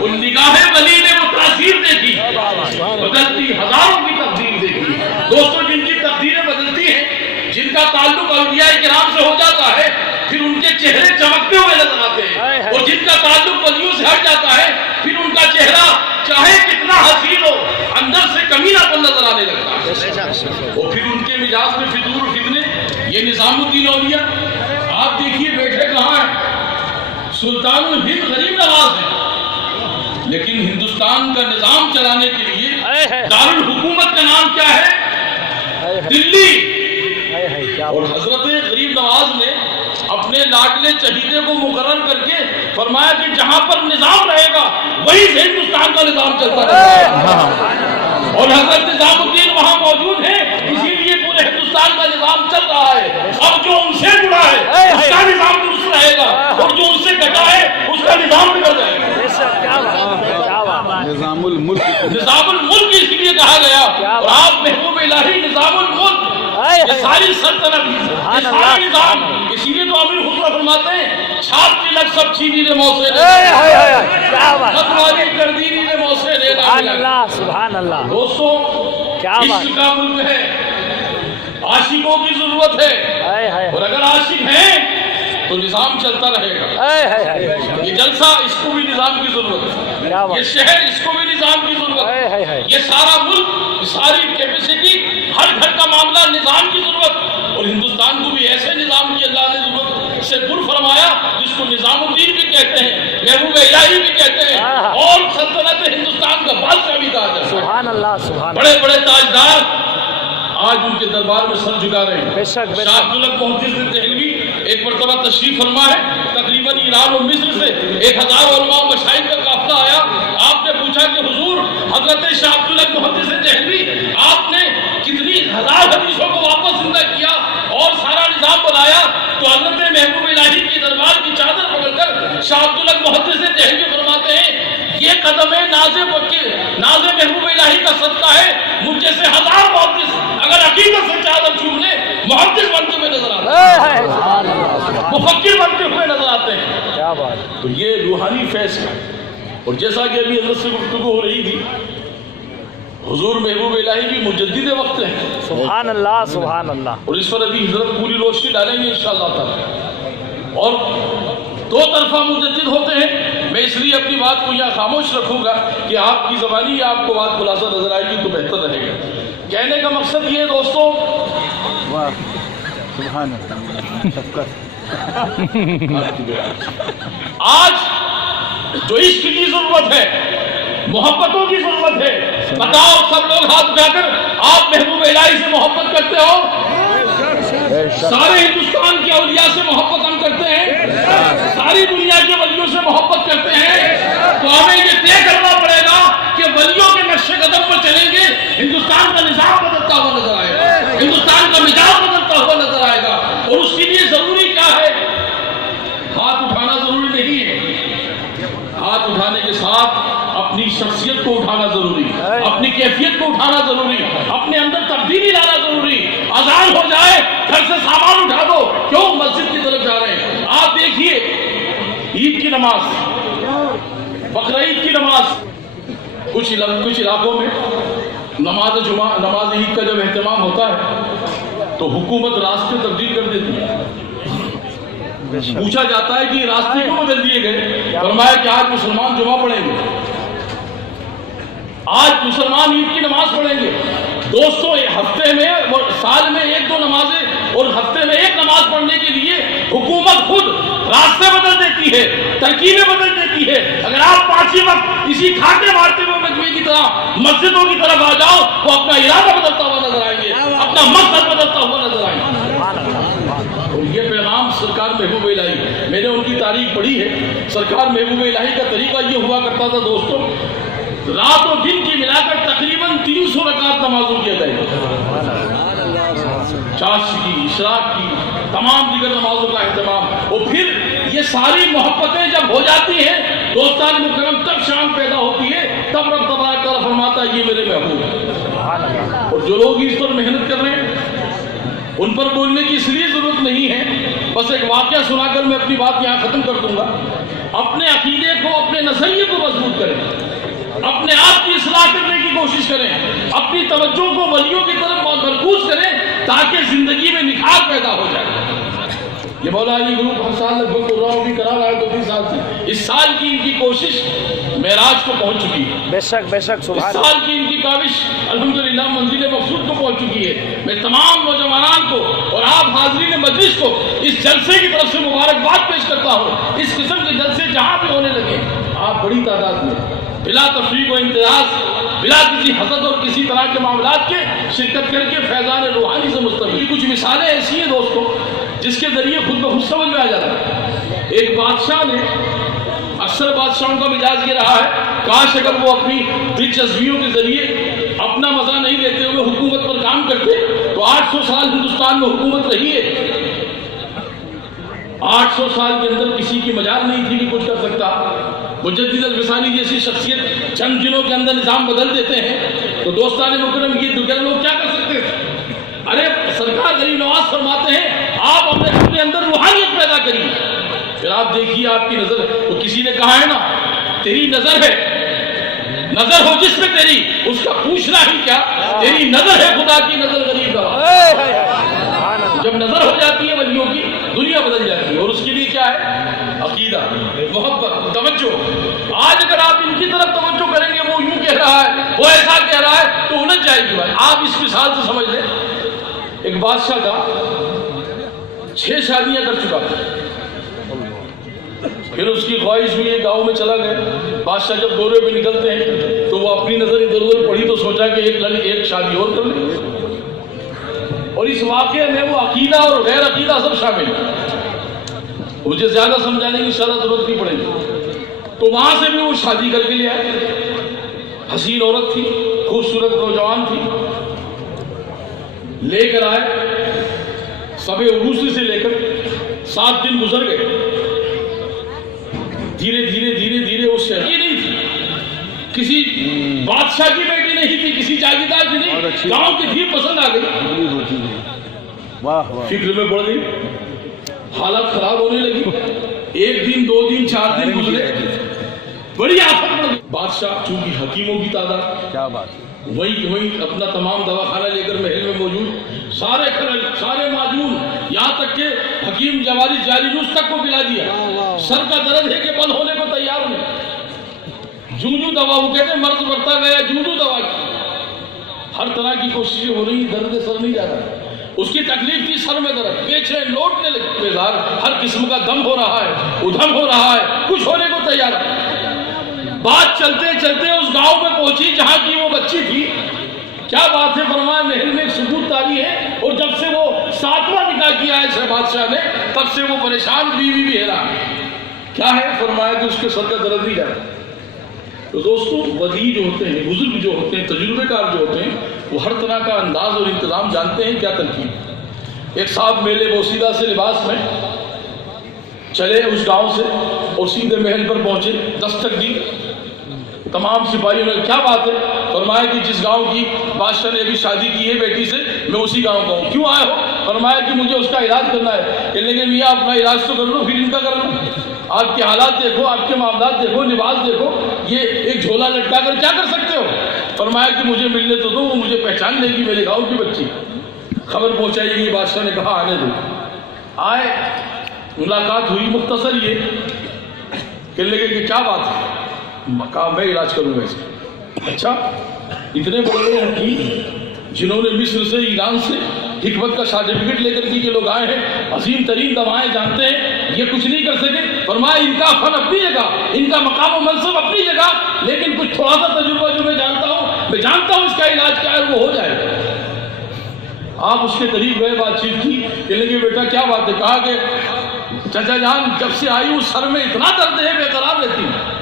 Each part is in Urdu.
ان نگاہ ولی نے وہ تاثیر دیکھی، بدلتی ہزاروں کی تقدیر دیکھی۔ دوستوں جن کی تقدیریں بدلتی ہیں، جن کا تعلق اولیاء کرام سے ہو جاتا ہے، پھر ان کے چہرے چمکتے ہوئے نظر آتے ہیں، اور جن کا تعلق ولیوں سے ہٹ جاتا ہے، پھر ان کا چہرہ چاہے کتنا حسین ہو اندر سے کمینہ پن نظر آنے لگتا ہے۔ اور پھر ان کے مزاج میں فتور و فتنے، یہ نظام الدین اولیاء آپ دیکھیے بیٹھے کہاں ہیں، سلطان الہند غریب نواز ہیں، لیکن ہندوستان کا نظام چلانے کے لیے دارالحکومت کا نام کیا ہے؟ دلی۔ اور حضرت غریب نواز نے اپنے لاڈلے چہیتے کو مقرر کر کے فرمایا کہ جہاں پر نظام رہے گا وہیں سے ہندوستان کا نظام چلتا رہے گا، اور حضرت نظام الدین وہاں موجود ہیں، اسی لیے پورے ہندوستان کا نظام چل رہا ہے۔ اب جو ان سے جڑا ہے اس کا نظام درست رہے گا، اور جو ان سے کٹا ہے اس کا نظام بگڑ جائے گا۔ نظام الملک، نظام الملک اس لیے کہا گیا، اور آپ محبوب الہی نظام الملک، یہ ساری سلطنت، یہ سارا نظام، اسی لیے تو امیر خسرو فرماتے ہیں چھاپ کی لگ سب چھینی نے موسے نے، متوالی کردینی نے موسے نے۔ سبحان اللہ۔ دوستوں عشق کا ملک ہے، عاشقوں کی ضرورت ہے، اور اگر عاشق ہیں تو نظام چلتا رہے گا۔ یہ جلسہ اس کو بھی نظام کی ضرورت ہے، یہ شہر اس کو بھی نظام کی ضرورت ہے، یہ سارا ملک، ساری کیپیسٹی، ہر گھر کا معاملہ نظام کی ضرورت، اور ہندوستان کو بھی ایسے نظام کی اللہ نے ضرورت سے پر فرمایا جس کو نظام الدین بھی کہتے ہیں، محبوب الہی بھی کہتے ہیں، اور سلطنت ہندوستان کا بادشاہ بھی کہا جاتا ہے۔ سبحان اللہ، سبحان اللہ۔ بڑے بڑے تاجدار آج ان کے دربار میں سر جھکا رہے ہیں۔ بے شک، بے شک۔ شاہ عبداللہ محدث دہلوی ایک مرتبہ تشریف فرما ہے، تقریباً ایران اور مصر سے 1000 علماء و مشائخ کا قافلہ آیا۔ آپ نے پوچھا کہ حضور حضرت شاہ عبداللہ محدث دہلوی آپ نے کتنی ہزار حدیثوں کو واپس زندہ کیا اور سارا نظام بنایا، تو حضرت محبوب الہی کی دربار کی چادر پکڑ کر شاہ عبداللہ محدث دہلوی فرماتے ہیں یہ قدم ناز محبوب الہی کا صدقہ ہے، مجھ جیسے ہزار محدث اگر عقیدت سے چادر چوم لے محدث بنتے ہوئے نظر آتے ہیں، مفکر بنتے ہوئے نظر آتے ہیں۔ کیا بات۔ تو یہ روحانی فیض ہے، اور جیسا کہ ابھی حضرت سے گفتگو ہو رہی تھی، حضور محبوب الہی بھی مجدد وقت ہیں، سبحان اللہ، سبحان اللہ۔ اور اس پر ابھی حضرت پوری روشنی ڈالیں گے انشاءاللہ تعالی، اور دو طرفہ مجدد ہوتے ہیں۔ میں اس لیے اپنی بات کو یہاں خاموش رکھوں گا کہ آپ کی زبانی یا آپ کو بات خلاصہ نظر آئے گی تو بہتر رہے گا۔ کہنے کا مقصد یہ ہے دوستوں، واہ سبحان اللہ، آج جو عشق کی ضرورت ہے، محبتوں کی ضرورت ہے، بتاؤ سب لوگ ہاتھ اٹھا کر آپ محبوب الہی سے محبت کرتے ہو؟ سارے ہندوستان کے اولیاء سے محبت ہم کرتے ہیں، ساری دنیا کے ولیوں سے محبت کرتے ہیں، تو ہمیں یہ طے کرنا پڑے گا کہ ولیوں کے نقش قدم پر چلیں گے، ہندوستان کا نظام بدلتا ہوا نظر آئے گا، ہندوستان کا مزاج بدلتا ہوا نظر آئے گا۔ اور اس کے لیے ضروری کیا ہے؟ ہاتھ اٹھانا ضروری نہیں ہے، ہاتھ اٹھانے کے ساتھ اپنی شخصیت کو اٹھانا ضروری، اپنی کیفیت کو اٹھانا ضروری، اپنے اندر تبدیلی لانا ضروری۔ اذان ہو جائے گھر سے سامان اٹھا دو، کیوں مسجد کی طرف جا رہے ہیں؟ آپ دیکھیے عید کی نماز، بقرعید کی نماز، کچھ علاقوں میں نماز عید کا جب اہتمام ہوتا ہے تو حکومت راستے تبدیل کر دیتی ہے۔ پوچھا جاتا ہے کہ یہ راستے کیوں بدل دیے گئے؟ فرمایا کہ آج مسلمان جمعہ پڑھیں گے، آج مسلمان عید کی نماز پڑھیں گے۔ دوستوں ہفتے میں، سال میں 1-2 نمازیں اور ہفتے میں 1 نماز پڑھنے کے لیے حکومت خود راستے بدل دیتی ہے، ترکیبیں بدل دیتی ہے۔ اگر آپ 5 وقت اسی کھاٹے مارتے ہوئے مجموعے کی طرح مسجدوں کی طرف آ جاؤ تو اپنا ارادہ بدلتا ہوا نظر آئیں گے، اپنا مقصد بدلتا ہوا نظر آئیں گے۔ اور یہ پیغام سرکار محبوب الہی، میں نے ان کی تاریخ پڑھی ہے، سرکار محبوب الہی کا طریقہ یہ ہوا کرتا تھا دوستوں، رات و دن کی ملا کر تقریباً 300 رکعت نمازوں کی ادائیگی، چاشت کی، اشراق کی، تمام دیگر نمازوں کا اہتمام۔ اور پھر یہ ساری محبتیں جب ہو جاتی ہیں دوستان مکرم، تب شان پیدا ہوتی ہے، تب رب تبارک تعالیٰ فرماتا ہے یہ میرے محبوب ہیں۔ اور جو لوگ اس پر محنت کر رہے ہیں ان پر بولنے کی اس لیے ضرورت نہیں ہے، بس ایک واقعہ سنا کر میں اپنی بات یہاں ختم کر دوں گا۔ اپنے عقیدے کو، اپنے نظریے کو مضبوط کریں، اپنے آپ کی اصلاح کرنے کی کوشش کریں، اپنی توجہ کو ولیوں کی طرف مرکوز کریں تاکہ زندگی میں نکھار پیدا ہو جائے۔ یہ مولا علی گروپ ہر سال لگ بھگ پروگرام بھی کرا رہا ہے 2-3 سال سے۔ اس سال کی ان کی کوشش معراج کو پہنچ چکی ہے، بے شک بے شک، اس سبحان سال کی ان کی کاوش الحمدللہ منزل مقصود کو پہنچ چکی ہے۔ میں تمام نوجوانان کو اور آپ حاضرین مجلس کو اس جلسے کی طرف سے مبارکباد پیش کرتا ہوں۔ اس قسم کے جلسے جہاں بھی ہونے لگے آپ بڑی تعداد میں بلا تفریق و امتیاز، بلا کسی حسد اور کسی طرح کے معاملات کے شرکت کر کے فیضان روحانی سے مستفید۔ کچھ مثالیں ایسی ہیں دوستوں جس کے ذریعے خود بخود سمجھ میں آ جاتا ہے۔ ایک بادشاہ نے، اکثر بادشاہوں کا مزاج یہ رہا ہے، کاش اگر وہ اپنی دلچسپیوں کے ذریعے اپنا مزہ نہیں لیتے ہوئے حکومت پر کام کرتے تو 800 سال ہندوستان میں حکومت رہی ہے۔ 800 سال کے اندر کسی کی مجال نہیں تھی کہ کچھ کر سکتا۔ مجدد الفسانی جیسی شخصیت چند دنوں کے اندر نظام بدل دیتے ہیں تو دوستان مکرم یہ دیگر لوگ کیا کر سکتے تھے؟ ارے سرکار غریب نواز فرماتے ہیں آپ اپنے اندر روحانیت پیدا کریے، پھر آپ دیکھیے آپ کی نظر، تو کسی نے کہا ہے نا تیری نظر ہے، نظر ہو جس میں تیری، اس کا پوچھنا ہی کیا، تیری نظر ہے خدا کی نظر غریب نواز۔ جب نظر ہو جاتی ہے ولیوں کی دنیا بدل جاتی ہے، اور اس کے لیے کیا ہے؟ عقیدہ، محبت، توجہ۔ آج اگر آپ ان کی طرف توجہ کریں گے وہ یوں کہہ رہا ہے، وہ ایسا کہہ رہا ہے، تو الجھ جائے گی بات۔ آپ اس مثال سے سمجھ لیں، ایک بادشاہ تھا 6 شادیاں کر چکا تھا، پھر اس کی خواہش ہوئی ایک گاؤں میں چلا گیا۔ بادشاہ جب دورے پہ نکلتے ہیں تو وہ اپنی نظر ادھر ادھر پڑی تو سوچا کہ ایک شادی اور کر لیں، اور اس واقعے میں وہ عقیدہ اور غیر عقیدہ سب شامل ہے۔ مجھے زیادہ سمجھانے کی انشاءاللہ ضرورت نہیں پڑے گی۔ تو وہاں سے بھی وہ شادی کر کے لے آئے، حسین عورت تھی، خوبصورت نوجوان تھی، لے کر آئے۔ سب عروسی سے لے کر 7 دن گزر گئے، دھیرے دھیرے دھیرے دھیرے وہ شہری نہیں تھی، کسی بادشاہ کی بیٹی نہیں تھی، کسی جاگیردار کی نہیں، گاؤں کی تھی، پسند آ گئی، فکر میں پڑ گئی، حالت خراب ہونے لگی۔ 1 دن 2 دن 4 دن گزرے، بڑی آفت پڑ گئی۔ بادشاہ چونکہ حکیموں کی تعداد، کیا بات ہے، وہی اپنا تمام دواخانہ لے کر محل میں موجود، سارے خرل، سارے معجون، یہاں تک کہ حکیم جواری جالیلوس تک کو پلا دیا۔ سر کا درد ہے کہ بند ہونے کو تیار نہیں، جوں دوا، وہ کہتے ہیں مرض بڑھتا گیا، جوں دوا کی ہر طرح کی کوششیں ہو رہی، درد سر نہیں جا رہا۔ اس کی تکلیف تھی سر میں درد، پیچھے لوٹنے لگے بیزار، ہر قسم کا دم ہو رہا ہے، ادھم ہو رہا ہے، کچھ ہونے کو تیار ہے۔ بات چلتے چلتے اس گاؤں میں پہنچی جہاں کی وہ بچی تھی۔ کیا بات ہے، فرمایا محل میں ایک ثبوت تاری ہے، اور جب سے وہ 7واں نکاح کیا ہے بادشاہ نے، تب سے وہ پریشان، بیوی بھی حیران۔ کیا ہے؟ فرمایا کہ اس کے سر کا درد نہیں جا رہا۔ تو دوستو ولی جو ہوتے ہیں، بزرگ جو ہوتے ہیں، تجربے کار جو ہوتے ہیں، وہ ہر طرح کا انداز اور انتظام جانتے ہیں کیا تنقید۔ ایک صاحب میلے بوسیدہ سے لباس میں چلے اس گاؤں سے اور سیدھے محل پر پہنچے، دستک دی، تمام سپاہیوں نے کیا بات ہے؟ فرمایا کہ جس گاؤں کی بادشاہ نے ابھی شادی کی ہے بیٹی سے، میں اسی گاؤں کا ہوں، کیوں آئے ہو؟ فرمایا کہ مجھے اس کا علاج کرنا ہے۔ کہنے لگے میاں اپنا علاج تو کر لو، پھر ان کا کر لو، آپ کے حالات دیکھو، آپ کے معاملات دیکھو، لباس دیکھو، یہ ایک جھولا لٹکا کر کیا کر سکتے ہو؟ فرمایا کہ مجھے ملنے تو دو، وہ مجھے پہچان لے گی، میرے گاؤں کی بچی، خبر پہنچائی گئی۔ بادشاہ نے کہا آنے دو۔ آئے، ملاقات ہوئی، مختصر یہ کہنے لگے کہ کیا بات ہے؟ کہا میں علاج کروں گا اس کا۔ اچھا، اتنے بڑے بڑے حکیم جنہوں نے مصر سے، ایران سے حکمت کا سرٹیفکیٹ لے کر کے لوگ آئے ہیں، عظیم ترین دوائیں جانتے ہیں، یہ کچھ نہیں کر سکے۔ فرمایا ان کا فن اپنی جگہ، ان کا مقام و منصب اپنی جگہ، لیکن کچھ تھوڑا سا تجربہ جو میں جانتا ہوں اس کا علاج کیا ہے، وہ ہو جائے گا۔ آپ اس کے قریب گئے، بات چیت کی، کہنے لگے بیٹا کیا بات ہے؟ کہا کہ چچا جان جب سے آئی ہوں سر میں اتنا درد ہے، بے قرار رہتی ہوں،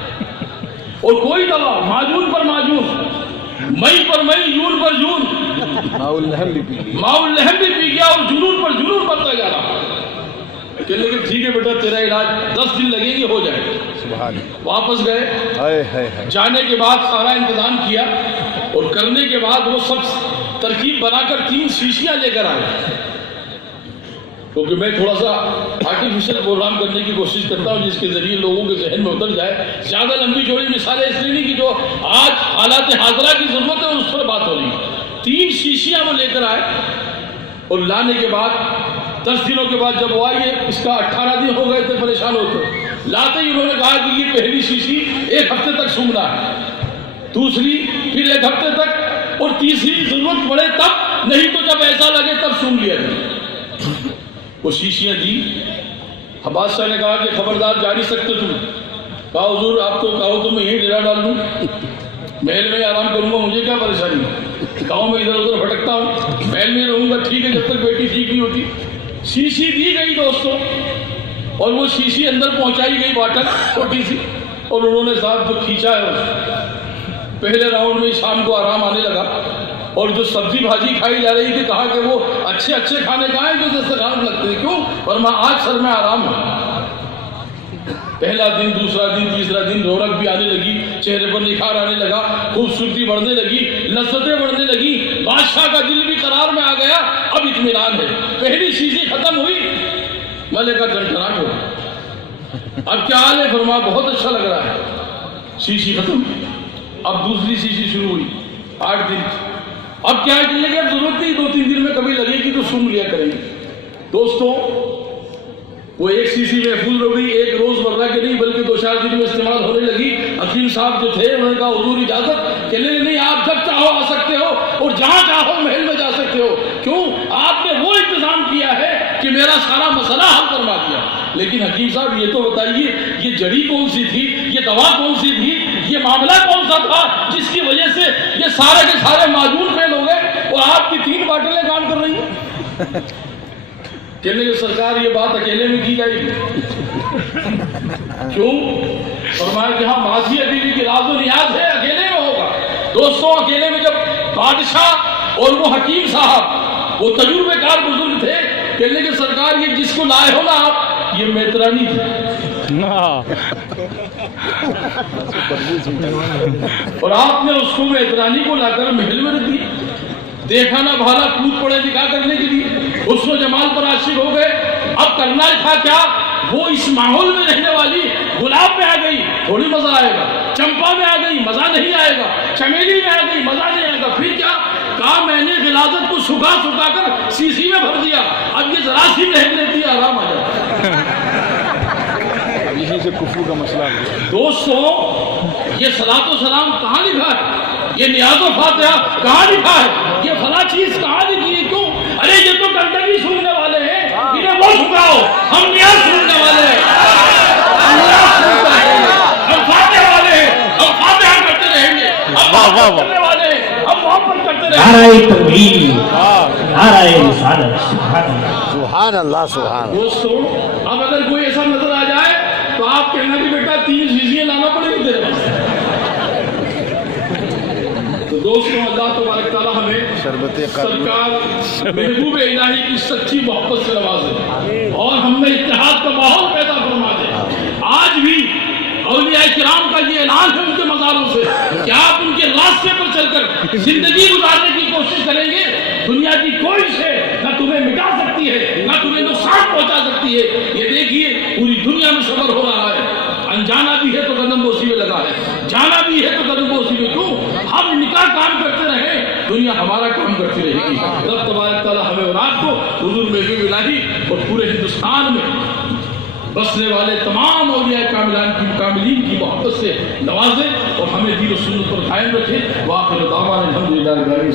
اور کوئی دوا، معجون پر معجون، مئی پر مئی، یون پر یون، ماؤ اللحم بھی پی گیا اور جنون پر جنون بڑھتا جا رہا۔ کہنے لگے ٹھیک ہے بیٹا تیرا علاج 10 دن لگیں گے، ہو جائے گا۔ واپس گئے، جانے کے بعد سارا انتظام کیا اور کرنے کے بعد وہ سب ترکیب بنا کر 3 شیشیاں لے کر آئے۔ کیونکہ میں تھوڑا سا آرٹیفیشل پروگرام کرنے کی کوشش کرتا ہوں جس کے ذریعے لوگوں کے ذہن میں اتر جائے. زیادہ لمبی چوڑی مثالیں اس لیے نہیں کہ جو آج حالات حاضرہ کی ضرورت ہے اس پر بات ہو رہی ہے. 3 شیشیاں وہ لے کر آئے اور لانے کے بعد 10 دنوں کے بعد جب وہ آئیے اس کا 18 دن ہو گئے تھے پریشان ہوتے. لاتے ہی انہوں نے کہا کہ یہ پہلی شیشی 1 ہفتے تک سونگنا ہے, دوسری پھر 1 ہفتے تک, اور تیسری ضرورت پڑے تب, نہیں تو جب ایسا لگے تب سونگ لیا جائے. وہ شیشیاں دی. بادشاہ نے کہا کہ خبردار جاری سکتے تم. کہا حضور آپ تو کہو تو میں یہیں ڈیرا ڈال دوں, محل میں آرام کروں گا, مجھے کیا پریشانی ہے, گاؤں میں ادھر ادھر بھٹکتا ہوں, محل میں رہوں گا, ٹھیک ہے جب تک بیٹی ٹھیک نہیں ہوتی. شیشی دی گئی دوستوں, اور وہ شیشی اندر پہنچائی گئی باٹل چھوٹی سی, اور انہوں نے صاحب جو کھینچا ہے پہلے راؤنڈ میں شام کو آرام آنے لگا, اور جو سبزی بھاجی کھائی جا رہی تھی کہا کہ وہ اچھے اچھے کھانے کھائیں جو دسترخوان لگتے ہیں. کیوں؟ فرمایا آج سر میں آرام ہے. پہلا دن, دوسرا دن, تیسرا دن, رونق بھی آنے لگی, چہرے پر نکھار آنے لگا, خوبصورتی بڑھنے لگی, لذتیں بڑھنے لگی, بادشاہ کا دل بھی قرار میں آ گیا. اب اطمینان ہے. پہلی شیشی ختم ہوئی, ملکہ ٹنٹناٹ ہو گئی. اب کیا حال ہے؟ فرمایا بہت اچھا لگ رہا ہے. شیشی ختم. اب دوسری شیشی شروع ہوئی, 8 دن. اب کیا ہے کہ اب ضرورت نہیں, 2-3 دن میں کبھی لگے گی تو سن لیا کریں گے. دوستوں وہ 1 شیشی محفوظ ہو گئی, 1 روز مرہ کے نہیں بلکہ 2-4 دن میں استعمال ہونے لگی. حکیم صاحب جو تھے انہوں نے کہا حضور اجازت. کہنے نہیں, آپ جب چاہو آ سکتے ہو اور جہاں چاہو محل میں جا سکتے ہو. کیوں؟ آپ نے وہ انتظام کیا ہے کہ میرا سارا مسئلہ حل کروا دیا. لیکن حکیم صاحب یہ تو بتائیے, یہ جڑی کون سی تھی, یہ دوا کون سی تھی, یہ معاملہ کون سا تھا جس کی وجہ سے یہ سارے کے سارے معجون فیل ہو گئے اور آپ کی 3 باٹلیں کام کر رہی ہیں؟ کہنے کہ سرکار یہ بات اکیلے میں کی جائے گی. کیوں؟ فرمایا کہ ہاں ماضی ابھی کی راز و نیاز ہے, اکیلے میں ہوگا. دوستوں اکیلے میں جب بادشاہ اور وہ حکیم صاحب وہ تجربے کار بزرگ تھے, کہنے کہ سرکار یہ جس کو لائے ہو نا آپ, یہ میترانی تھی, اور آپ نے اس کو میترانی کو لا کر محل میں رکھ دیا. دیکھا نہ بھالا کود پڑے نکاح کرنے کے لیے, اس کو جمال پر عاشق ہو گئے. اب کرنا تھا کیا؟ وہ اس ماحول میں رہنے والی گلاب میں آ گئی, تھوڑی مزہ آئے گا. چمپا میں آ گئی, مزہ نہیں آئے گا. چمیلی میں آ گئی, مزہ نہیں آئے گا. پھر کیا کہا, میں نے غلاظت کو سکھا کر سیسی میں بھر دیا. اب یہ ذرا سی محل لیتی ہے, آرام آ جاتا ہے. یہیں سے کفر کا مسئلہ ہے. دوستوں یہ صلاۃ و سلام کہاں لکھا ہے؟ یہ نیاز و فاتحہ کہاں لکھا ہے؟ یہ فلاں چیز کہاں لکھی ہے؟ کیوں؟ ارے یہ تو گندگی سننے والے ہیں, انہیں وہ سکھاؤ. ہم نیاز سننے والے ہیں, ہم نیاز سنتے ہیں, ہم فاتحہ والے ہیں, ہم فاتحہ کرتے رہیں گے. ہم محبت کرنے والے ہیں, ہم محبت کرتے رہیں گے. نعرہ تکبیر, نعرہ رسالت. سبحان اللہ, سبحان اللہ. دوستوں اب اگر کوئی ایسا نظر آ جائے تو آپ کہنا کہ بیٹا 3 شیشیاں لانا پڑے گی تیرے پاس. تو دوستوں اللہ تبارک تعالیٰ ہمیں سرکار محبوب الہی کی سچی محبت سے نوازے اور ہم میں اتحاد کا ماحول پیدا فرما دے. آج بھی اولیاء کرام کا یہ اعلان ہے ان کے مزاروں سے کہ آپ ان کے راستے پر چل کر زندگی گزارنے کی کوشش کریں گے. دنیا کی کوئی شے نہ تمہیں مٹا سکتی ہے, نہ تمہیں نقصان پہنچا سکتی ہے. یہ دیکھیے پوری دنیا میں سفر ہو رہا ہے, انجانا بھی ہے تو قدم بوسی میں لگا ہے, جانا بھی ہے تو قدم بوسی میں. کیوں؟ ہم نکاح کام کرتے رہے, دنیا ہمارا کام کرتی رہے گی. رب تبارک تعالیٰ ہمیں اور آپ کو حضور محبوب الہی اور پورے ہندوستان میں بسنے والے تمام اولیاء کاملین کی محبت سے نوازے اور ہمیں دین و سنت پر قائم رکھے. وآخر دعوانا الحمدللہ رب العالمین.